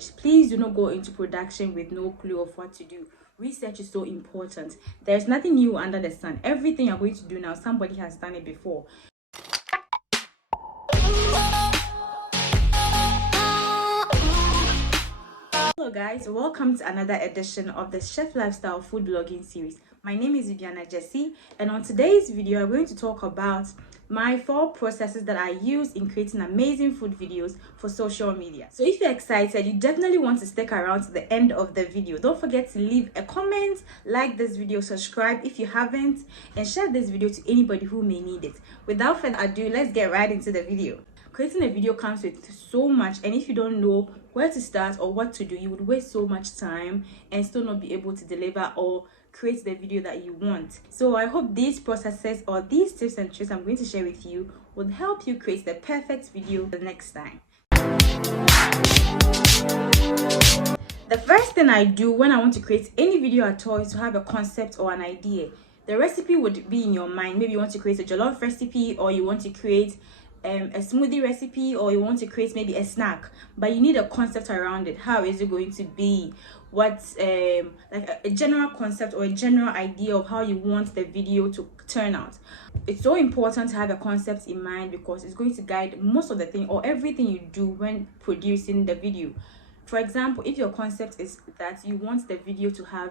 research. Please do not go into production with no clue of what to do. Research is so important. There's nothing new under the sun. Everything you're going to do now, somebody has done it before. Hello guys, welcome to another edition of the Chef Lifestyle Food Blogging Series. My name is Jesse, and on today's video, I'm going to talk about my 4 processes that I use in creating amazing food videos for social media. So if you're excited, you definitely want to stick around to the end of the video. Don't forget to leave a comment, like this video, subscribe if you haven't, and share this video to anybody who may need it. Without further ado, let's get right into the video. Creating a video comes with so much, and if you don't know where to start or what to do, you would waste so much time and still not be able to deliver or create the video that you want. So I hope these processes or these tips and tricks I'm going to share with you would help you create the perfect video the next time. The first thing I do when I want to create any video at all is to have a concept or an idea. The recipe would be in your mind. Maybe you want to create a jollof recipe, or you want to create a smoothie recipe, or you want to create maybe a snack, but you need a concept around it. How is it going to be? What's like a general concept or a general idea of how you want the video to turn out. It's so important to have a concept in mind because it's going to guide most of the thing or everything you do when producing the video. For example, if your concept is that you want the video to have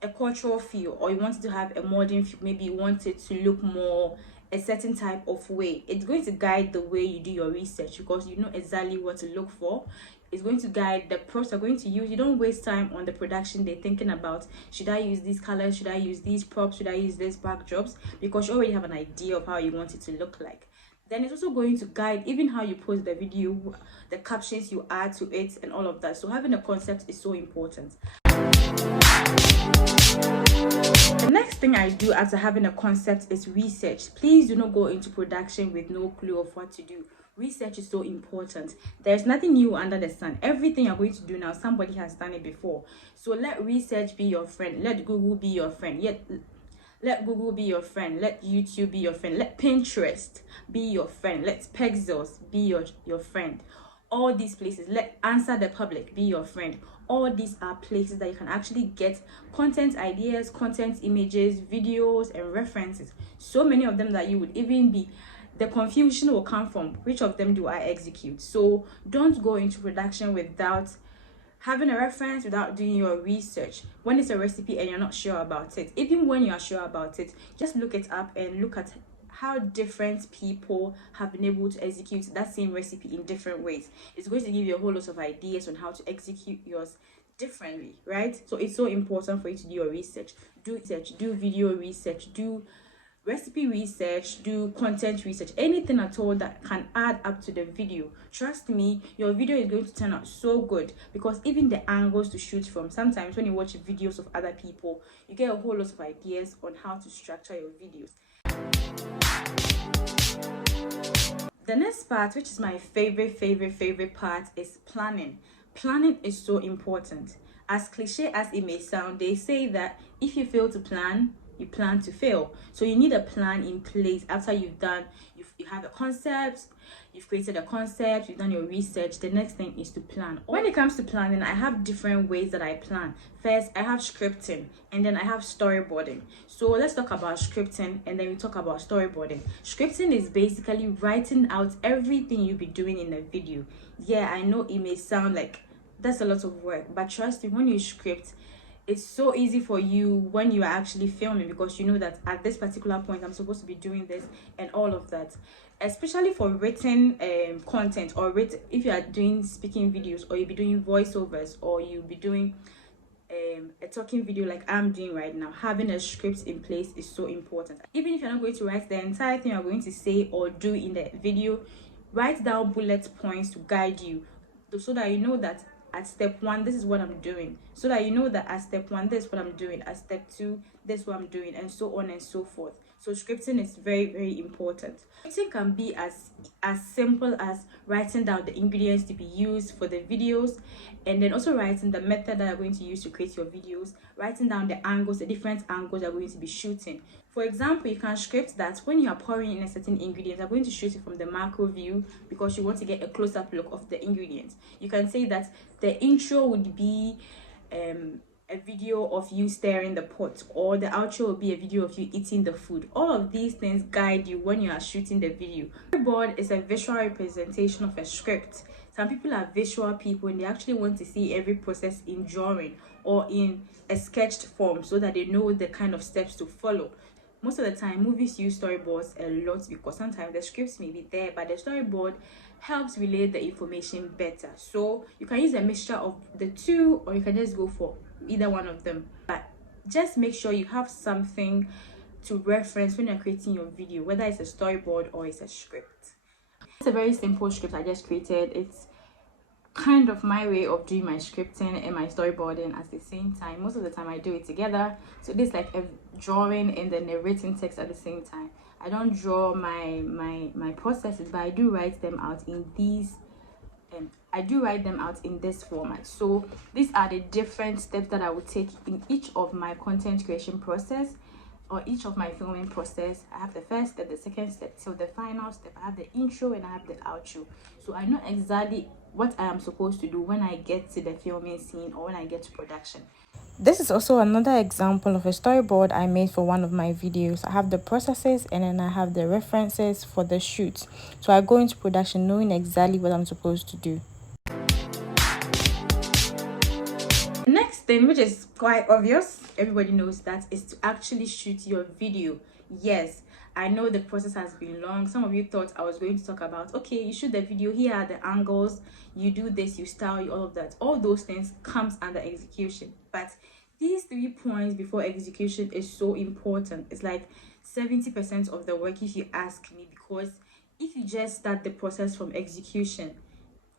a cultural feel, or you want it to have a modern feel, maybe you want it to look more a certain type of way, it's going to guide the way you do your research because you know exactly what to look for. It's going to guide the props you're going to use. You don't waste time on the production day thinking about, should I use these colors, should I use these props, should I use these backdrops, because you already have an idea of how you want it to look like. Then it's also going to guide even how you post the video, the captions you add to it, and all of that. So having a concept is so important. The next thing I do after having a concept is research. Please do not go into production with no clue of what to do. Research is so important. There's nothing new under the sun. Everything you're going to do now, somebody has done it before. So let research be your friend. Let Google be your friend. Let Google be your friend. Let YouTube be your friend. Let Pinterest be your friend. Let Pexels be your friend. All these places, let Answer the Public be your friend. All these are places that you can actually get content ideas, content images, videos, and references. So many of them that you would even be, the confusion will come from which of them do I execute. So don't go into production without having a reference, without doing your research. When it's a recipe and you're not sure about it, even when you are sure about it, just look it up and look at how different people have been able to execute that same recipe in different ways. It's going to give you a whole lot of ideas on how to execute yours differently, right? So it's so important for you to do your research. Do research, do video research, do recipe research, do content research, anything at all that can add up to the video. Trust me, your video is going to turn out so good because even the angles to shoot from, sometimes when you watch videos of other people, you get a whole lot of ideas on how to structure your videos. The next part, which is my favorite part, is planning. Planning is so important. As cliche as it may sound, they say that if you fail to plan, you plan to fail. So you need a plan in place after you have a concept, you've created a concept, you've done your research. The next thing is to plan. When it comes to planning, I have different ways that I plan. First, I have scripting, and then I have storyboarding. So let's talk about scripting, and then we talk about storyboarding. Scripting is basically writing out everything you'll be doing in a video. Yeah, I know it may sound like that's a lot of work, but trust me, when you script, it's so easy for you when you are actually filming because you know that at this particular point I'm supposed to be doing this and all of that. Especially for written content, or if you are doing speaking videos, or you'll be doing voiceovers, or you'll be doing a talking video like I'm doing right now, having a script in place is so important. Even if you're not going to write the entire thing you're going to say or do in the video, write down bullet points to guide you so that you know that at step 1 this is what I'm doing, so that you know that at step 1 this is what I'm doing, at step 2 this is what I'm doing, and so on and so forth. So scripting is very important. Scripting can be as simple as writing down the ingredients to be used for the videos, and then also writing the method that you're going to use to create your videos, writing down the angles, the different angles you're going to be shooting. For example, you can script that when you are pouring in a certain ingredient, you're going to shoot it from the macro view because you want to get a close-up look of the ingredients. You can say that the intro would be a video of you stirring the pot, or the outro will be a video of you eating the food. All of these things guide you when you are shooting the video. Storyboard is a visual representation of a script. Some people are visual people and they actually want to see every process in drawing or in a sketched form so that they know the kind of steps to follow. Most of the time, movies use storyboards a lot because sometimes the scripts may be there, but the storyboard helps relay the information better. So you can use a mixture of the two, or you can just go for either one of them. But just make sure you have something to reference when you're creating your video, whether it's a storyboard or it's a script. It's a very simple script I just created. It's kind of my way of doing my scripting and my storyboarding at the same time. Most of the time I do it together, so this is like a drawing and then a written text at the same time. I don't draw my processes, but I do write them out in these, and I do write them out in this format. So these are the different steps that I would take in each of my content creation process or each of my filming process. I have the first step, the second step, so the final step. I have the intro and I have the outro. So I know exactly what I am supposed to do when I get to the filming scene or when I get to production. This is also another example of a storyboard I made for one of my videos. I have the processes and then I have the references for the shoot. So I go into production knowing exactly what I'm supposed to do. The next thing, which is quite obvious, everybody knows that, is to actually shoot your video. Yes, I know the process has been long. Some of you thought I was going to talk about, okay, you shoot the video, here are the angles, you do this, you style, all of that. All those things comes under execution. But these 3 points before execution is so important. It's like 70% of the work, if you ask me, because if you just start the process from execution,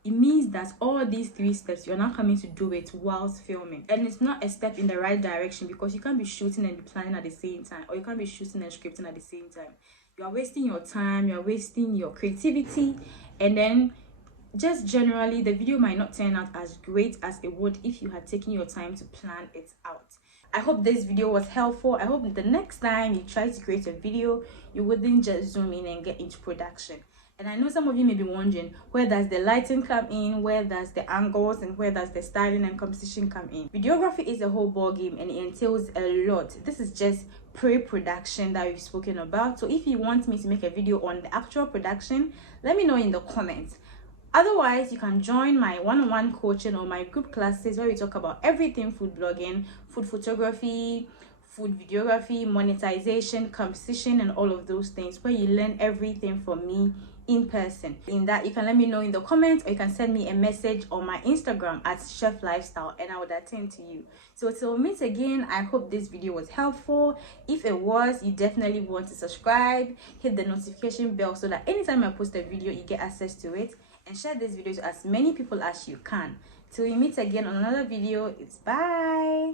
it means that all these 3 steps, you're not coming to do it whilst filming, and it's not a step in the right direction, because you can't be shooting and be planning at the same time, or you can't be shooting and scripting at the same time. You are wasting your time, you're wasting your creativity, and then just generally the video might not turn out as great as it would if you had taken your time to plan it out. I hope this video was helpful. I hope the next time you try to create a video, you wouldn't just zoom in and get into production. And I know some of you may be wondering, where does the lighting come in, where does the angles, and where does the styling and composition come in? Videography is a whole ball game and it entails a lot. This is just pre-production that we've spoken about. So if you want me to make a video on the actual production, let me know in the comments. Otherwise, you can join my one-on-one coaching or my group classes where we talk about everything food blogging, food photography, food videography, monetization, composition, and all of those things, where you learn everything from me in person. In that, you can let me know in the comments, or you can send me a message on my Instagram at Chef Lifestyle, and I would attend to you. So till we meet again, I hope this video was helpful. If it was, you definitely want to subscribe, hit the notification bell so that anytime I post a video, you get access to it, and share this video to as many people as you can. Till we meet again on another video, it's bye.